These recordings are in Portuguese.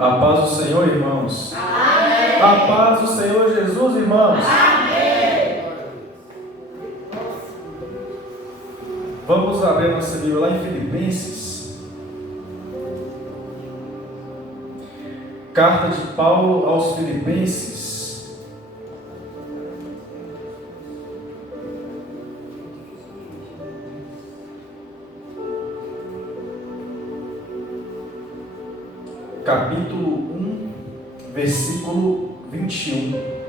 A paz do Senhor, irmãos. Amém. A paz do Senhor Jesus, irmãos. Amém. Vamos abrir nossa Bíblia lá em Filipenses. Carta de Paulo aos Filipenses. Capítulo 1, versículo 21.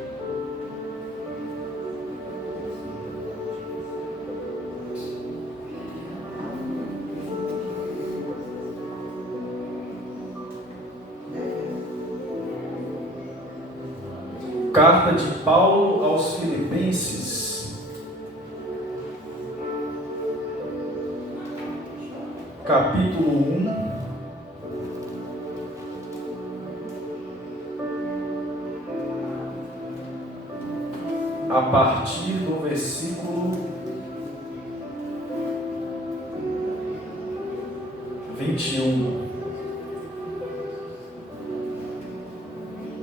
Carta de Paulo aos Filipenses, capítulo 1, a partir do versículo 21.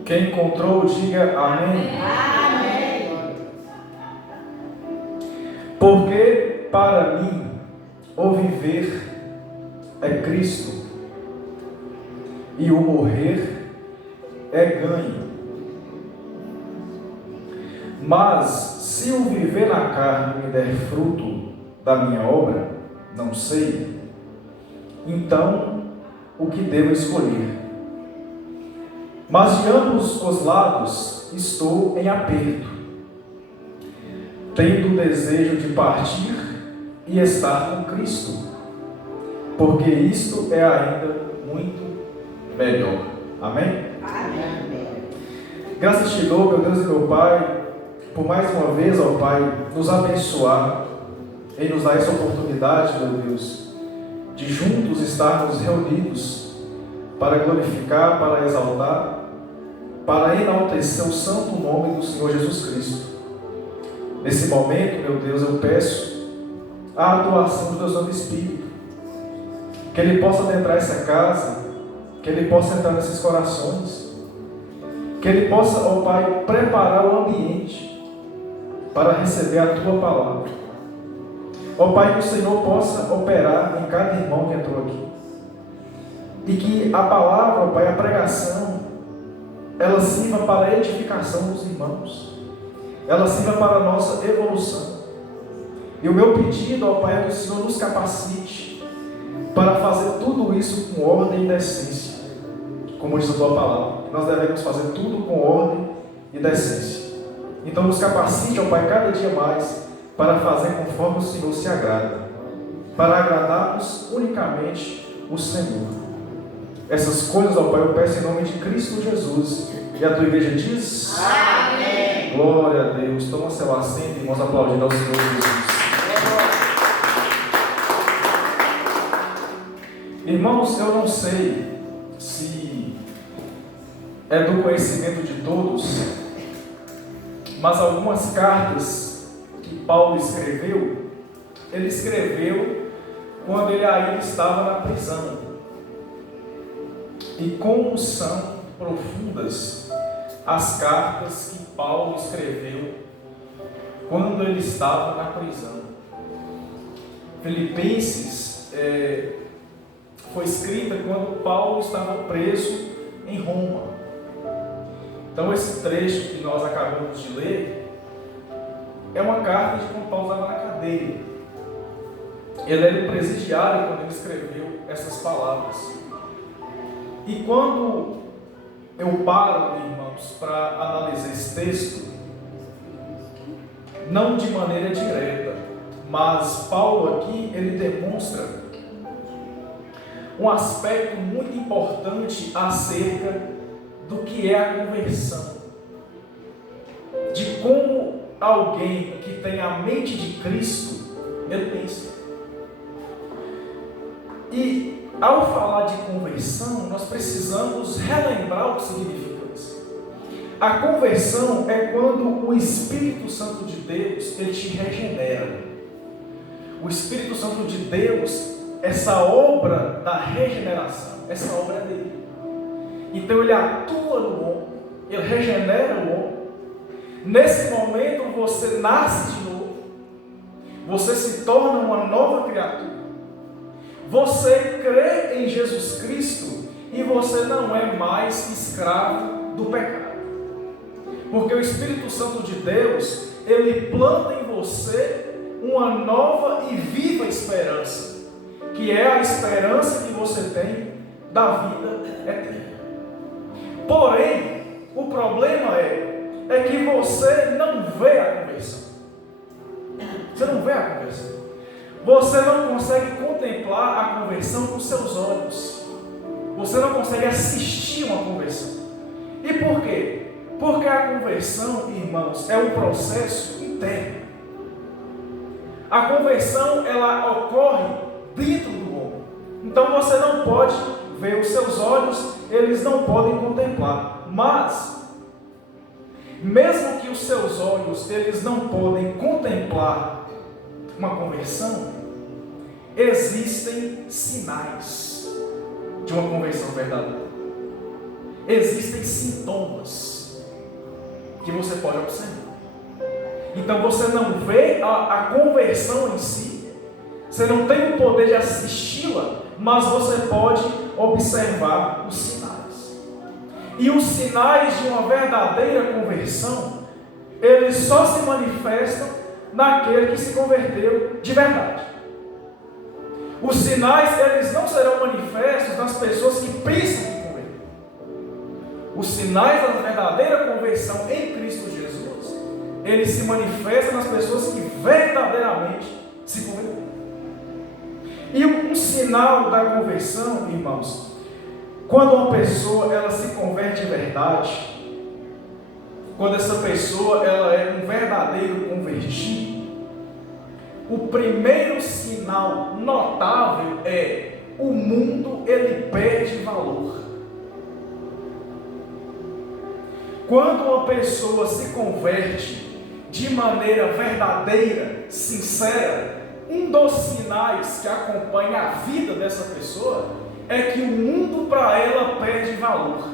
Quem encontrou, diga amém. Amém. Porque para mim o viver é Cristo e o morrer é ganho. Mas se o viver na carne me der fruto da minha obra, não sei, então o que devo escolher? Mas de ambos os lados estou em aperto, tendo o desejo de partir e estar com Cristo, porque isto é ainda muito melhor. Amém? Amém. Graças te dou, meu Deus e meu Pai, por mais uma vez, ó Pai, nos abençoar e nos dar essa oportunidade, meu Deus, de juntos estarmos reunidos para glorificar, para exaltar, para enaltecer o santo nome do Senhor Jesus Cristo. Nesse momento, meu Deus, eu peço a atuação do teu Santo Espírito, que Ele possa adentrar essa casa, que Ele possa entrar nesses corações, que Ele possa, ó Pai, preparar o ambiente para receber a Tua palavra. Ó Pai, que o Senhor possa operar em cada irmão que entrou aqui, e que a palavra, ó Pai, a pregação, ela sirva para a edificação dos irmãos, ela sirva para a nossa evolução. E o meu pedido, ó Pai, é que o Senhor nos capacite para fazer tudo isso com ordem e decência, como diz a Tua palavra, que nós devemos fazer tudo com ordem e decência. Então nos capacite, ó Pai, cada dia mais, para fazer conforme o Senhor se agrada, para agradarmos unicamente o Senhor. Essas coisas, ó Pai, eu peço em nome de Cristo Jesus. E a tua igreja diz? Amém. Glória a Deus. Toma seu assento, irmãos, aplaudindo ao Senhor Jesus. Irmãos, eu não sei se é do conhecimento de todos, mas algumas cartas que Paulo escreveu, ele escreveu quando ele ainda estava na prisão. E como são profundas as cartas que Paulo escreveu quando ele estava na prisão. Filipenses foi escrita quando Paulo estava preso em Roma. Então esse trecho que nós acabamos de ler é uma carta de quando Paulo estava na cadeia. Ele era um presidiário quando ele escreveu essas palavras. E quando eu paro, irmãos, para analisar esse texto, não de maneira direta, mas Paulo aqui, ele demonstra um aspecto muito importante acerca do que é a conversão, de como alguém que tem a mente de Cristo, ele pensa. E ao falar de conversão, nós precisamos relembrar o que significa isso. A conversão é quando o Espírito Santo de Deus, ele te regenera. O Espírito Santo de Deus, essa obra da regeneração, essa obra é dele. Então ele atua no homem, ele regenera o homem. Nesse momento você nasce de novo, você se torna uma nova criatura. Você crê em Jesus Cristo e você não é mais escravo do pecado. Porque o Espírito Santo de Deus, ele planta em você uma nova e viva esperança, que é a esperança que você tem da vida eterna. Porém, o problema é que você não vê a conversão. Você não vê a conversão. Você não consegue contemplar a conversão com seus olhos. Você não consegue assistir uma conversão. E por quê? Porque a conversão, irmãos, é um processo interno. A conversão, ela ocorre dentro do homem. Então você não pode ver, os seus olhos, eles não podem contemplar. Mas, mesmo que os seus olhos, eles não podem contemplar uma conversão, existem sinais de uma conversão verdadeira. Existem sintomas que você pode observar. Então você não vê a conversão em si, você não tem o poder de assisti-la, mas você pode observar os sinais. E os sinais de uma verdadeira conversão, eles só se manifestam naquele que se converteu de verdade. Os sinais, eles não serão manifestos nas pessoas que pensam que converteram. Os sinais da verdadeira conversão em Cristo Jesus, eles se manifestam nas pessoas que verdadeiramente se converteram. E um sinal da conversão, irmãos, quando uma pessoa ela se converte de verdade, quando essa pessoa ela é um verdadeiro convertido, o primeiro sinal notável é o mundo ele perde valor. Quando uma pessoa se converte de maneira verdadeira, sincera, um dos sinais que acompanha a vida dessa pessoa é que o mundo para ela perde valor.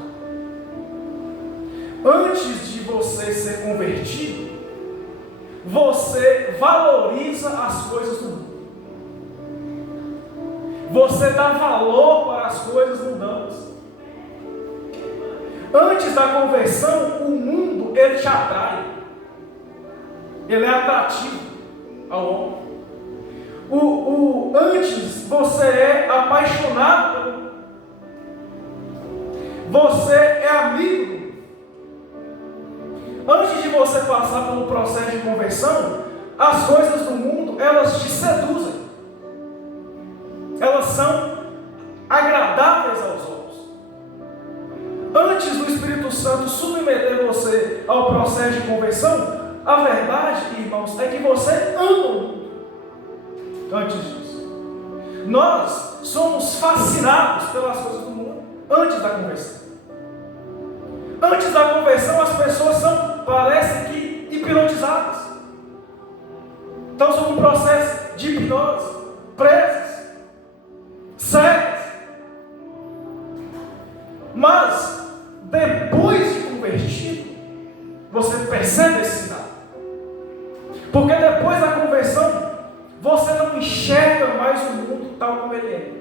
Antes de você ser convertido, você valoriza as coisas do mundo. Você dá valor para as coisas mundanas. Antes da conversão, o mundo ele te atrai. Ele é atrativo ao homem. Antes você é apaixonado pelo mundo. Você é amigo. Antes de você passar pelo processo de conversão, as coisas do mundo, elas te seduzem. Elas são agradáveis aos olhos. Antes do Espírito Santo submeter você ao processo de conversão, a verdade, irmãos, é que você ama o mundo. Antes disso, nós somos fascinados pelas coisas do mundo antes da conversão. Antes da conversão, as pessoas parecem que hipnotizadas. Estão sob um processo de hipnose, presas, cegas. Mas, depois de convertido, você percebe esse sinal. Porque depois da conversão, você não enxerga mais o mundo tal como ele é.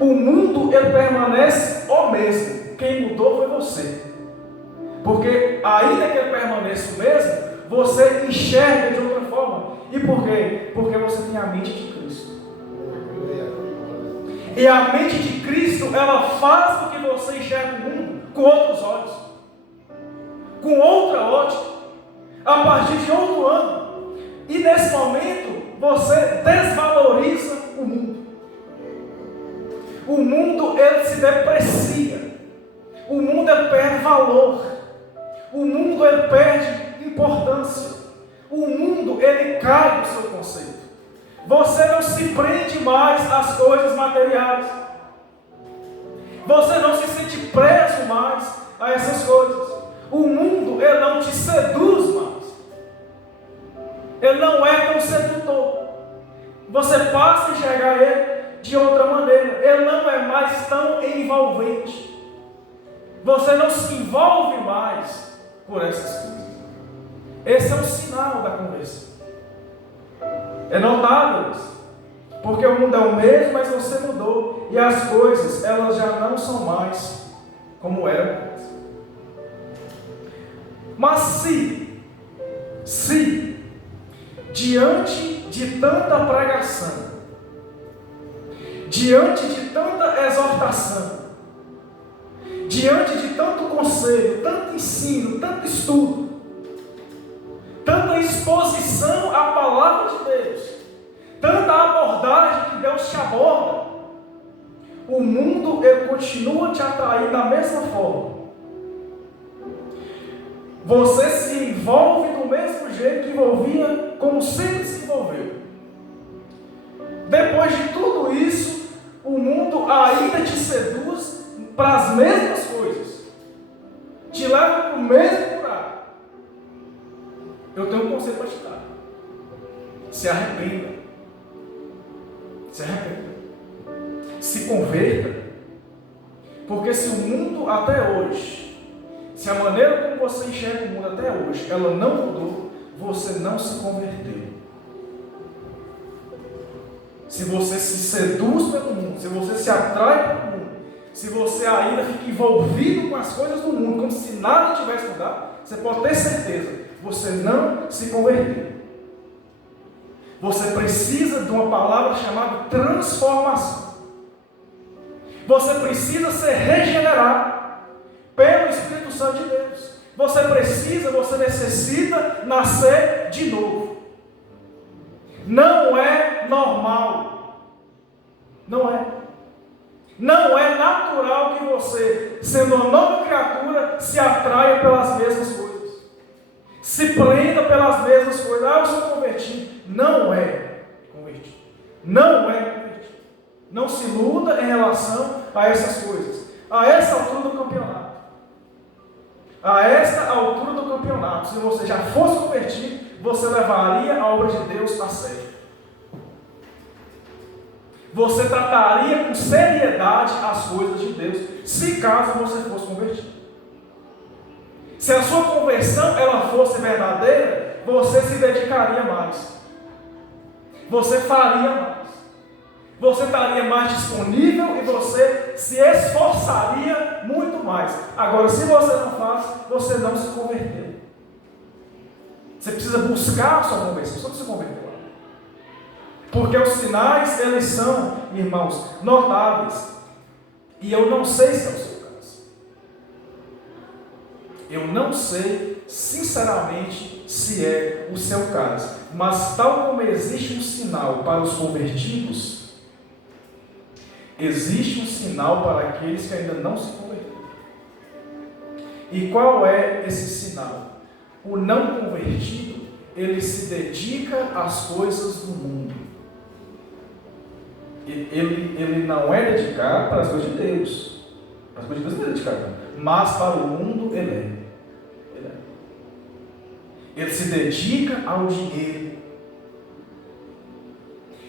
O mundo, ele permanece o mesmo. Quem mudou foi você. Porque ainda que ele permaneça o mesmo, você enxerga de outra forma. E por quê? Porque você tem a mente de Cristo. E a mente de Cristo, ela faz com que você enxergue o mundo com outros olhos, com outra ótica, a partir de outro ângulo. E nesse momento, você desvaloriza o mundo. O mundo, ele se deprecia. O mundo, ele perde valor. O mundo, ele perde importância. O mundo, ele cai no seu conceito. Você não se prende mais às coisas materiais. Você não se sente preso mais a essas coisas. O mundo, ele não te seduz mais. Ele não é tão sedutor. Você passa a enxergar ele de outra maneira. Ele não é mais tão envolvente. Você não se envolve mais por essas coisas. Esse é o sinal da conversão. É notável isso. Porque o mundo é o mesmo, mas você mudou. E as coisas, elas já não são mais como eram antes. Mas se diante de tanta pregação, diante de tanta exortação, diante de tanto conselho, tanto ensino, tanto estudo, tanta exposição à palavra de Deus, tanta abordagem que Deus te aborda, o mundo ele continua te atrair da mesma forma. Você se envolve do mesmo jeito que envolvia, como sempre se envolveu. Depois de tudo isso, o mundo ainda te seduz para as mesmas coisas, te leva para o mesmo buraco. Eu tenho um conselho para te dar: se arrependa, se converta, porque se o mundo até hoje, se a maneira como você enxerga o mundo até hoje, ela não mudou, você não se converteu. Se você se seduz pelo mundo, se você se atrai pelo mundo, se você ainda fica envolvido com as coisas do mundo, como se nada tivesse mudado, você pode ter certeza, você não se converteu. Você precisa de uma palavra chamada transformação. Você precisa ser regenerado pelo Espírito Santo de Deus. Você necessita nascer de novo. Não é normal. Não é natural que você, sendo uma nova criatura, se atraia pelas mesmas coisas, se prenda pelas mesmas coisas. Eu sou convertido. Não é convertido. Não se iluda em relação a essas coisas. A essa altura do campeonato, se você já fosse convertido, você levaria a obra de Deus a sério. Você trataria com seriedade as coisas de Deus, se caso você fosse convertido. Se a sua conversão ela fosse verdadeira, você se dedicaria mais. Você faria mais. Você estaria mais disponível e você se esforçaria muito mais. Agora, se você não faz, você não se converteu. Você precisa buscar a sua conversão, você não se converteu. Porque os sinais, eles são, irmãos, notáveis. E eu não sei se é o seu caso. Eu não sei, sinceramente, se é o seu caso. Mas tal como existe um sinal para os convertidos, existe um sinal para aqueles que ainda não se converteram. E qual é esse sinal? O não convertido, ele se dedica às coisas do mundo. Ele não é dedicado para as coisas de Deus. Para as coisas de Deus não é dedicado, mas para o mundo ele é. Ele se dedica ao dinheiro.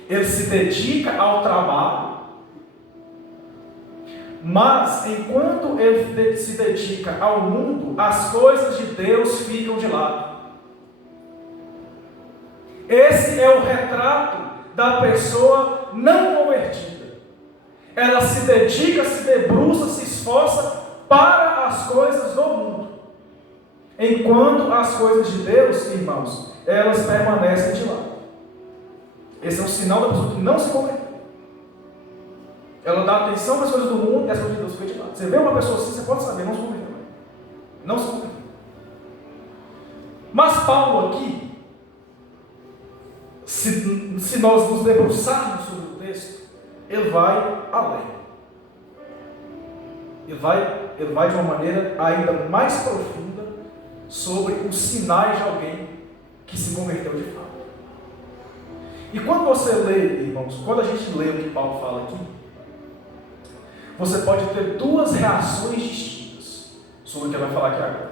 Ele se dedica ao trabalho. Mas, enquanto ele se dedica ao mundo, as coisas de Deus ficam de lado. Esse é o retrato da pessoa não convertida. Ela se dedica, se debruça, se esforça para as coisas do mundo. Enquanto as coisas de Deus, irmãos, elas permanecem de lado. Esse é um sinal da pessoa que não se converteu. Ela dá atenção para as coisas do mundo e as coisas de Deus ficam de lado. Você vê uma pessoa assim, você pode saber, não se converteu. Não se converteu. Mas Paulo aqui, se nós nos debruçarmos sobre o texto, ele vai além. Ele vai de uma maneira ainda mais profunda sobre os sinais de alguém que se converteu de fato. E quando você lê, irmãos, quando a gente lê o que Paulo fala aqui, você pode ter duas reações distintas sobre o que ele vai falar aqui agora.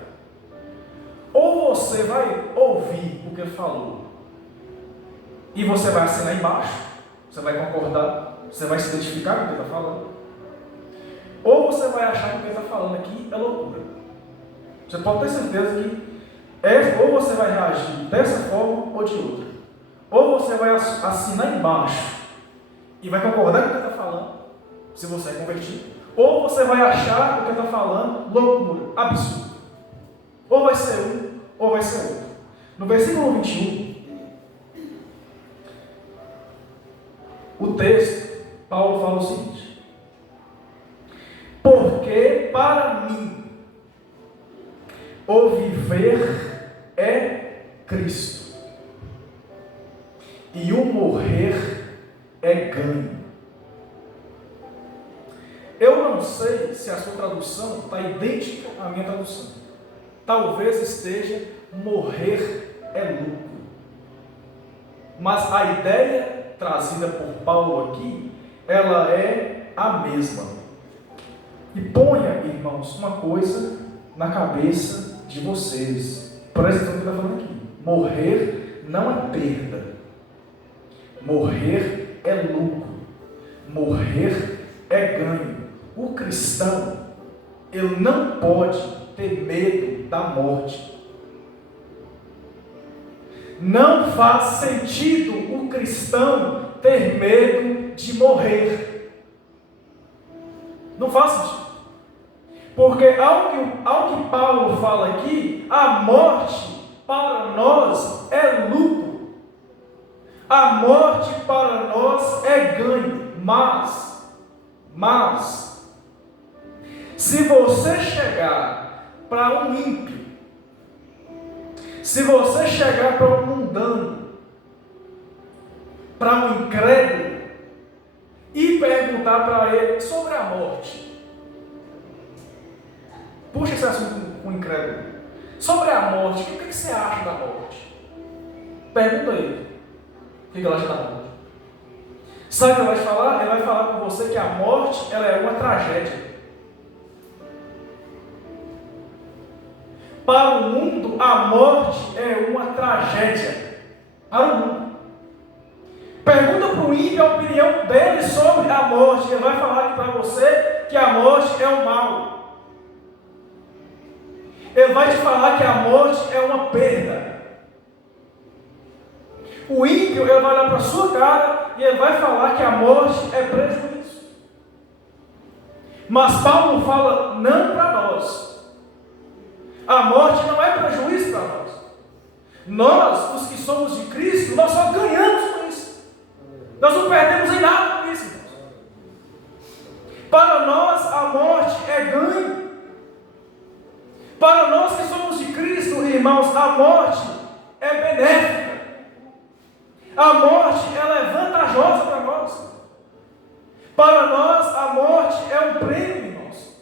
Ou você vai ouvir o que ele falou e você vai assinar embaixo, você vai concordar, Você vai se identificar com o que ele está falando. Ou você vai achar que o que ele está falando aqui é loucura. Você pode ter certeza que ou você vai reagir dessa forma ou de outra. Ou você vai assinar embaixo e vai concordar com o que ele está falando, se você é convertido. Ou você vai achar o que ele está falando loucura, absurdo. Ou vai ser um, ou vai ser outro. No versículo 21, o texto, Paulo fala o seguinte: porque para mim o viver é Cristo e o morrer é ganho. Eu não sei se a sua tradução está idêntica à minha tradução. Talvez esteja morrer é lucro. Mas a ideia trazida por Paulo aqui, ela é a mesma. E ponha, irmãos, uma coisa na cabeça de vocês. Presta atenção no que ele está falando aqui. Morrer não é perda. Morrer é lucro. Morrer é ganho. O cristão, ele não pode ter medo da morte. Não faz sentido o cristão ter medo de morrer. Não faz sentido. Porque ao que Paulo fala aqui, a morte para nós é lucro. A morte para nós é ganho. Mas, se você chegar para um ímpio, se você chegar para um mundano, para um incrédulo, e perguntar para ele sobre a morte, puxa esse assunto com o incrédulo, sobre a morte, o que você acha da morte? Pergunta a ele, o que ele acha da morte? Sabe o que ele vai te falar? Ele vai falar com você que a morte, ela é uma tragédia. Para o mundo, a morte é uma tragédia. Para o mundo. Pergunta para o ímpio a opinião dele sobre a morte. Ele vai falar para você que a morte é o mal. Ele vai te falar que a morte é uma perda. O ímpio, ele vai olhar para a sua cara e ele vai falar que a morte é prejuízo. Mas Paulo fala não para nós. A morte não é prejuízo para nós. Nós, os que somos de Cristo, nós só ganhamos com isso. Nós não perdemos em nada com isso, irmãos. Para nós, a morte é ganho. Para nós que somos de Cristo, irmãos, a morte é benéfica. A morte, ela é vantajosa para nós. Para nós, a morte é um prêmio, irmãos.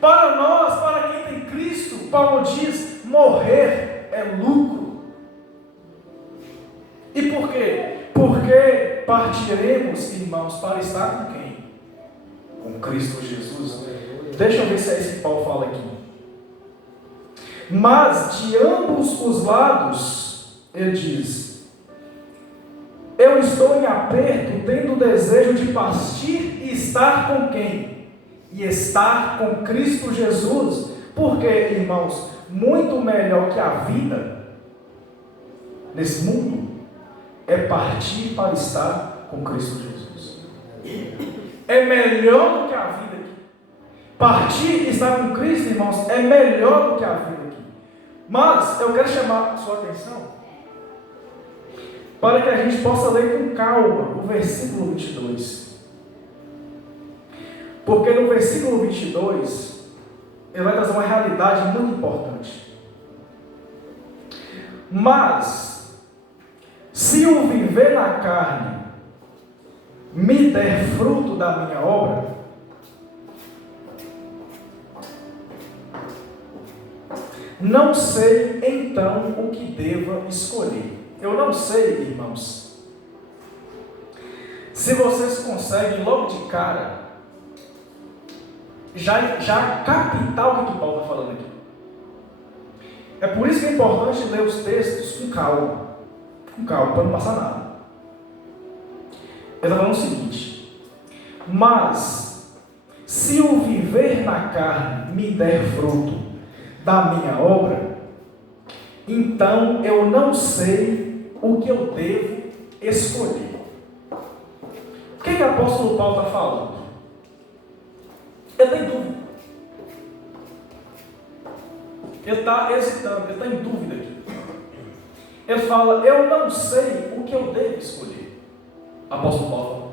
Para nós, para quem tem Cristo, Paulo diz, morrer é lucro. E por quê? Porque partiremos, irmãos, para estar com quem? Com Cristo Jesus. Deixa eu ver se é isso que Paulo fala aqui. Mas de ambos os lados, ele diz, eu estou em aperto, tendo o desejo de partir e estar com quem? E estar com Cristo Jesus. Porque, irmãos, muito melhor que a vida nesse mundo é partir para estar com Cristo Jesus. É melhor do que a vida aqui. Partir e estar com Cristo, irmãos, é melhor do que a vida aqui. Mas eu quero chamar a sua atenção para que a gente possa ler com calma o versículo 22. Porque no versículo 22, ele vai trazer uma realidade muito importante. Mas, se o viver na carne me der fruto da minha obra, não sei então o que deva escolher. Eu não sei, irmãos, se vocês conseguem logo de cara já captar o que Paulo está falando aqui. É por isso que é importante ler os textos com calma, para não passar nada. Ele está falando o seguinte: mas se o viver na carne me der fruto da minha obra, então eu não sei o que eu devo escolher. O que o apóstolo Paulo está falando? Ele tem dúvida. Ele está hesitando, ele está em dúvida aqui. Ele fala: eu não sei o que eu devo escolher. Apóstolo Paulo fala.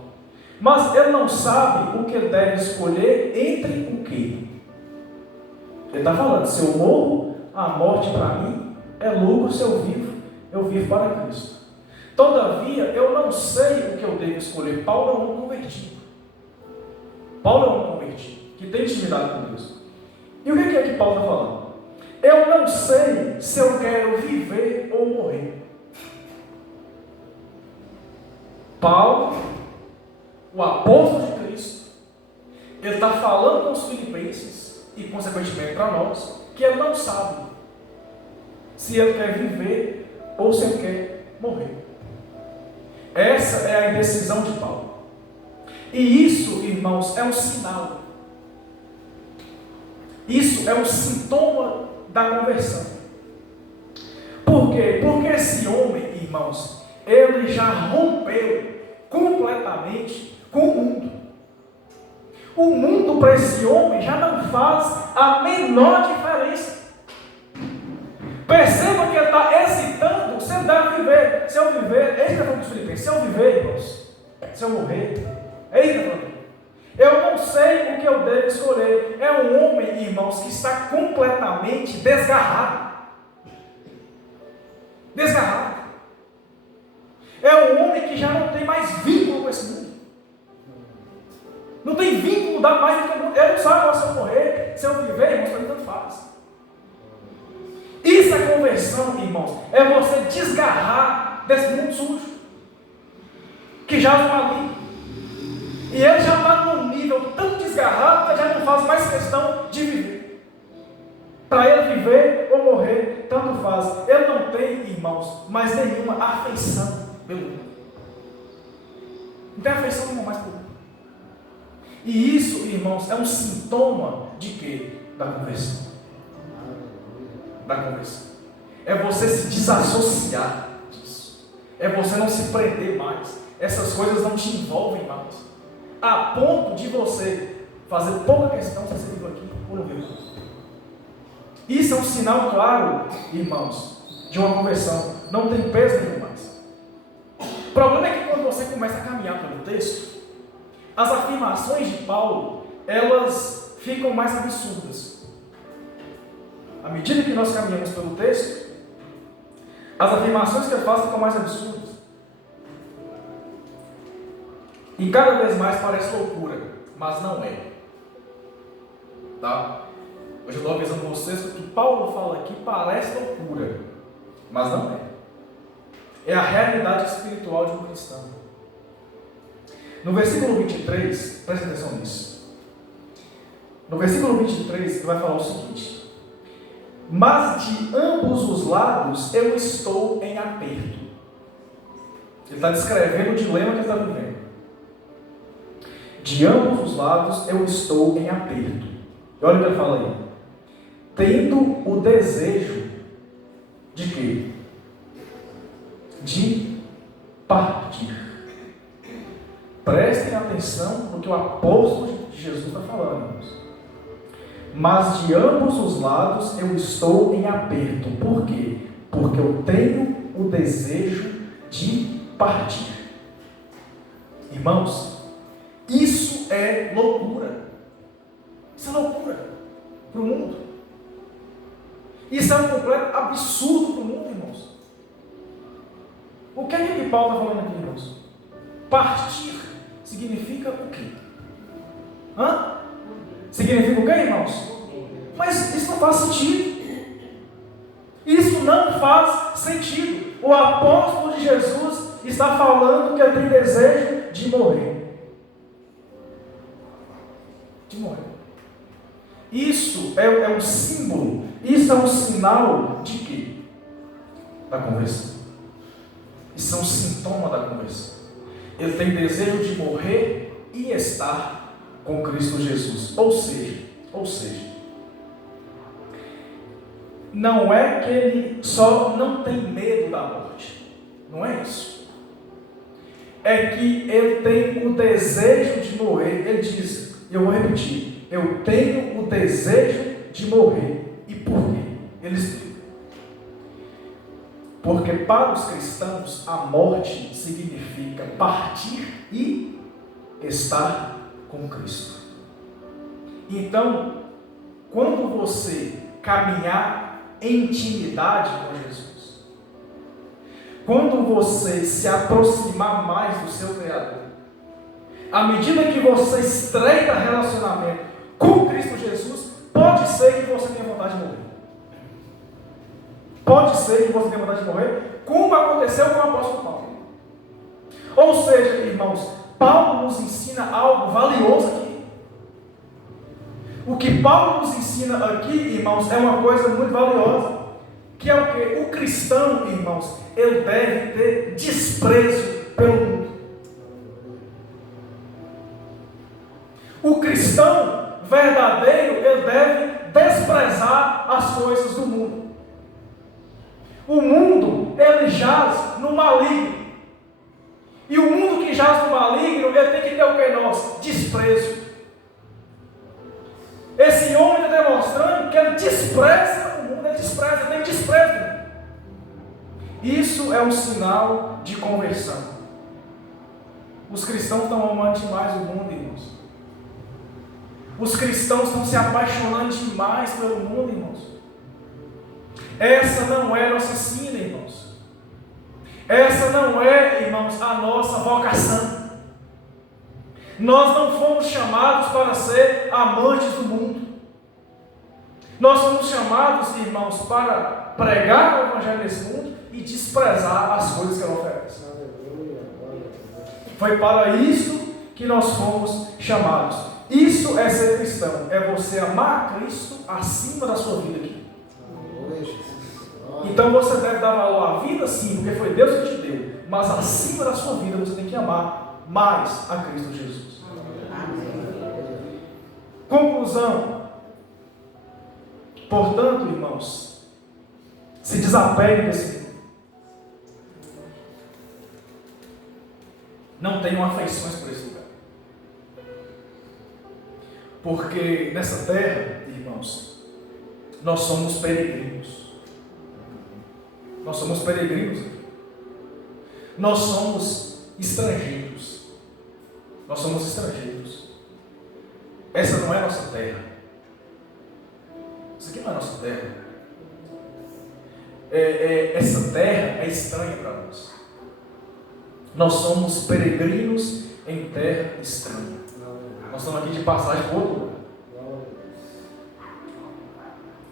Mas ele não sabe o que ele deve escolher entre o quê? Ele está falando: se eu morro, a morte para mim é lucro, se eu vivo para Cristo. Todavia, eu não sei o que eu devo escolher. Paulo é um convertido. Paulo é um convertido que tem intimidade com Deus. E o que é que Paulo está falando? Eu não sei se eu quero viver ou morrer. Paulo, o apóstolo de Cristo, ele está falando com os filipenses e, consequentemente, para nós, que ele não sabe se ele quer viver ou se ele quer morrer. Essa é a indecisão de Paulo. E isso, irmãos, é um sinal. Isso é um sintoma da conversão. Por quê? Porque esse homem, irmãos, ele já rompeu completamente com o mundo. O mundo para esse homem já não faz a menor diferença. Perceba que ele está hesitando se ele deve viver. Se eu viver, eita, vamos Filipenses, se eu viver, irmãos, se eu morrer, eita, vamos. Eu não sei o que eu devo escolher. É um homem, irmãos, que está completamente desgarrado. Desgarrado. É um homem que já não tem mais vínculo com esse mundo. Não tem vínculo mais do que o mundo. Ele não sabe se eu morrer, se eu viver, irmãos, para mim tanto faz. Isso é conversão, irmãos. É você desgarrar desse mundo sujo que já não ali. E ele já está num nível tão desgarrado que já não faz mais questão de viver. Para ele viver ou morrer, tanto faz. Ele não tem, irmãos, mais nenhuma afeição pelo mundo. Não tem afeição nenhuma mais pelo mundo. E isso, irmãos, é um sintoma de quê? Da conversão. Da conversão. É você se desassociar disso. É você não se prender mais. Essas coisas não te envolvem mais. A ponto de você fazer pouca questão se você vive aqui ou não vive. Isso é um sinal claro, irmãos, de uma conversão. Não tem peso nenhum mais. O problema é que quando você começa a caminhar pelo texto, as afirmações de Paulo, elas ficam mais absurdas. À medida que nós caminhamos pelo texto, as afirmações que ele faz ficam mais absurdas. E cada vez mais parece loucura, mas não é. Tá? Hoje eu estou avisando vocês que o que Paulo fala aqui parece loucura, mas não é. É a realidade espiritual de um cristão. No versículo 23, preste atenção nisso. No versículo 23, ele vai falar o seguinte: mas de ambos os lados eu estou em aperto. Ele está descrevendo o dilema que ele está vivendo. De ambos os lados eu estou em aperto. E olha o que ele fala aí. Tendo o desejo de quê? De partir. Prestem atenção no que o apóstolo de Jesus está falando, irmãos. Mas de ambos os lados eu estou em aperto. Por quê? Porque eu tenho o desejo de partir. Irmãos, isso é loucura. Isso é loucura para o mundo. Isso é um completo absurdo para o mundo, irmãos. O que é que Paulo está falando aqui, irmãos? Partir significa o quê? Significa o quê, irmãos? Mas isso não faz sentido. Isso não faz sentido. O apóstolo de Jesus está falando que ele tem desejo de morrer. De morrer. Isso é um símbolo. Isso é um sinal de quê? Da conversão. Isso é um sintoma da conversão. ele tem desejo de morrer e estar com Cristo Jesus. Ou seja, não é que ele só não tem medo da morte. Não é isso. É que ele tem o desejo de morrer. Ele diz, eu vou repetir, eu tenho o desejo de morrer. E por quê? Ele explica. Porque para os cristãos a morte significa partir e estar com Cristo. Então, quando você caminhar em intimidade com Jesus, quando você se aproximar mais do seu Criador, à medida que você estreita relacionamento com Cristo Jesus, pode ser que você tenha vontade de morrer. Pode ser que você tenha vontade de morrer, como aconteceu com o apóstolo Paulo. Ou seja, irmãos, Paulo nos ensina algo valioso aqui. O que Paulo nos ensina aqui, irmãos, é uma coisa muito valiosa. Que é o que? O cristão, irmãos, ele deve ter desprezo pelo mundo. O cristão verdadeiro, ele deve desprezar as coisas do mundo. O mundo, ele jaz no maligno. E o mundo que jaz no maligno, ele tem que ter o que nós? Desprezo. Esse homem está demonstrando que ele despreza o mundo, ele tem desprezo. Isso é um sinal de conversão. Os cristãos estão amando demais o mundo, irmãos. Os cristãos estão se apaixonando demais pelo mundo, irmãos. Essa não é nossa sina, irmãos. Essa não é, irmãos, a nossa vocação. Nós não fomos chamados para ser amantes do mundo. Nós fomos chamados, irmãos, para pregar o evangelho nesse mundo e desprezar as coisas que ele oferece. Foi para isso que nós fomos chamados. Isso é ser cristão. É você amar a Cristo acima da sua vida aqui. Então você deve dar valor à vida, sim, porque foi Deus que te deu. Mas acima da sua vida você tem que amar mais a Cristo Jesus. Conclusão. Portanto, irmãos, se desapeguem desse mundo. Não tenham afeições por esse lugar. Porque nessa terra, irmãos, nós somos peregrinos. Nós somos peregrinos aqui. Nós somos estrangeiros. Nós somos estrangeiros. Essa não é a nossa terra. Isso aqui não é a nossa terra. Essa terra é estranha para nós. Nós somos peregrinos em terra estranha. Nós estamos aqui de passagem para outro lugar.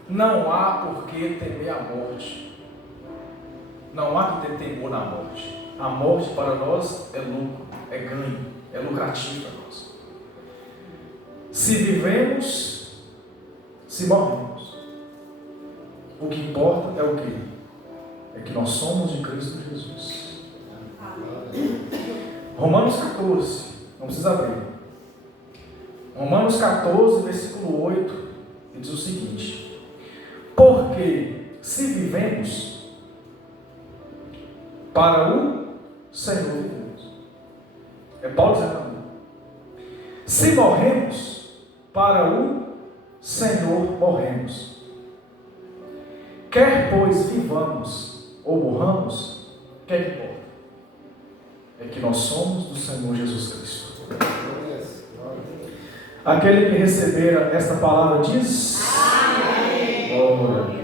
Não há por que temer a morte. Não há que ter temor na morte. A morte para nós é lucro, é ganho, é lucrativo para nós. Se vivemos, se morremos. O que importa é o quê? É que nós somos de Cristo Jesus. Romanos 14, não precisa abrir. Romanos 14, versículo 8, ele diz o seguinte: porque se vivemos, para o Senhor vivemos. É Paulo dizendo. Se morremos, para o Senhor morremos. Quer pois vivamos ou morramos, o que é que importa? É que nós somos do Senhor Jesus Cristo. Aquele que recebera esta palavra diz: amém. Glória.